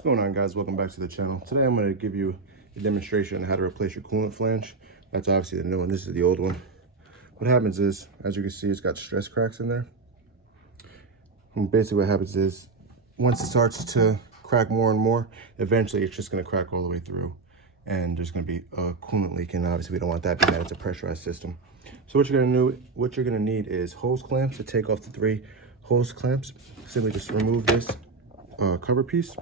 What's going on, guys? Welcome back to the channel. Today I'm going to give you a demonstration on how to replace your coolant flange. That's obviously the new one. This is the old one. What happens is, as you can see, it's got stress cracks in there. And basically what happens is, once it starts to crack more and more, eventually it's just going to crack all the way through. And there's going to be a coolant leak, and obviously we don't want that being that it's a pressurized system. So what you're going to need is hose clamps to take off the 3 hose clamps. Simply just remove this cover piece.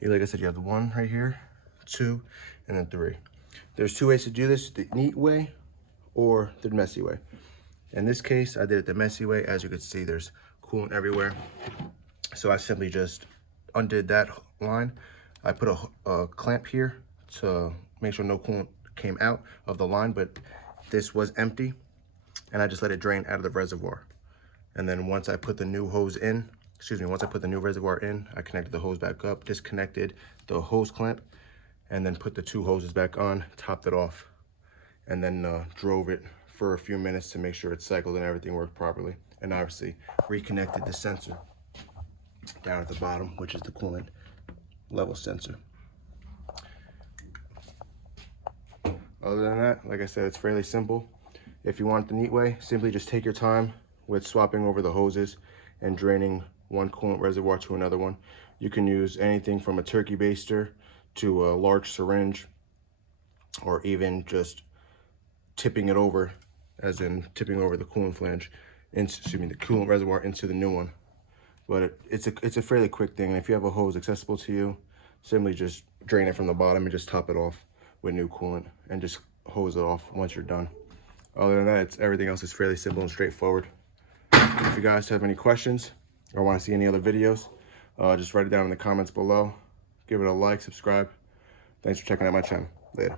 Like I said, you have the 1 right here, 2, and then 3. There's 2 ways to do this: the neat way or the messy way. In this case, I did it the messy way. As you can see, there's coolant everywhere. So I simply just undid that line. I put a clamp here to make sure no coolant came out of the line, but this was empty, and I just let it drain out of the reservoir. And then once I put the new hose in, once I put the new reservoir in, I connected the hose back up, disconnected the hose clamp, and then put the 2 hoses back on, topped it off, and then drove it for a few minutes to make sure it cycled and everything worked properly. And obviously reconnected the sensor down at the bottom, which is the coolant level sensor. Other than that, like I said, it's fairly simple. If you want it the neat way, simply just take your time with swapping over the hoses and draining one coolant reservoir to another one. You can use anything from a turkey baster to a large syringe, or even just tipping it over, as in tipping over the coolant flange, the coolant reservoir into the new one. But it's a fairly quick thing, and if you have a hose accessible to you, simply just drain it from the bottom and just top it off with new coolant and just hose it off once you're done. Other than that, everything else is fairly simple and straightforward. If you guys have any questions or want to see any other videos, just write it down in the comments below. Give it a like, subscribe. Thanks for checking out my channel. Later.